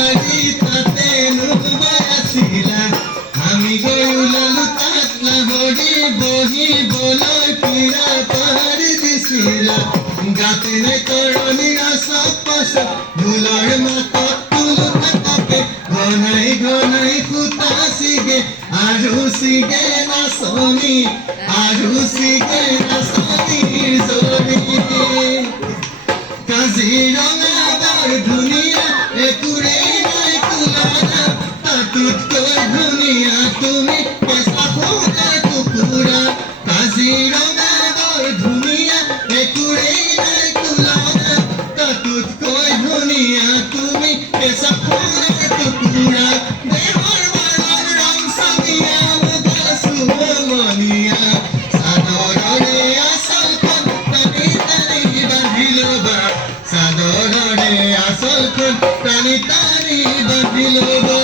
বাড়ি তাতে নুবায়াছিলা আমি গয়ুলালু তাতলা হরি বহি বলয় পিরা পাহাড়ি দিছিলা গাতে নাই তরণী আসক পাশক ভুলর মাতা তুলু থাকাকে ঘনাই ঘনাই খুতা সিগে আরু সিগে নাচনি আরু সিগে নাচনি জৰি কাজিৰঙা বৰ ধুনীয়া একোৰেই নাই তুলনা তাতোতকৈ ধুনীয়া তুমি কেঁচা সোণৰ টুকুৰা কাজিৰঙা বৰ ধুনীয়া একোৰেই নাই তুলনা তাতোতকৈ ধুনীয়া তুমি কেঁচা সোণৰ টুকুৰা দেহৰ বৰণৰ ৰং চামিয়া মুগা চুমনীয়া চাদৰৰে আঁচলখন টানি টানি বান্ধি ল'বা চাদৰৰে আঁচলখন টানি টানি বান্ধি ল'বা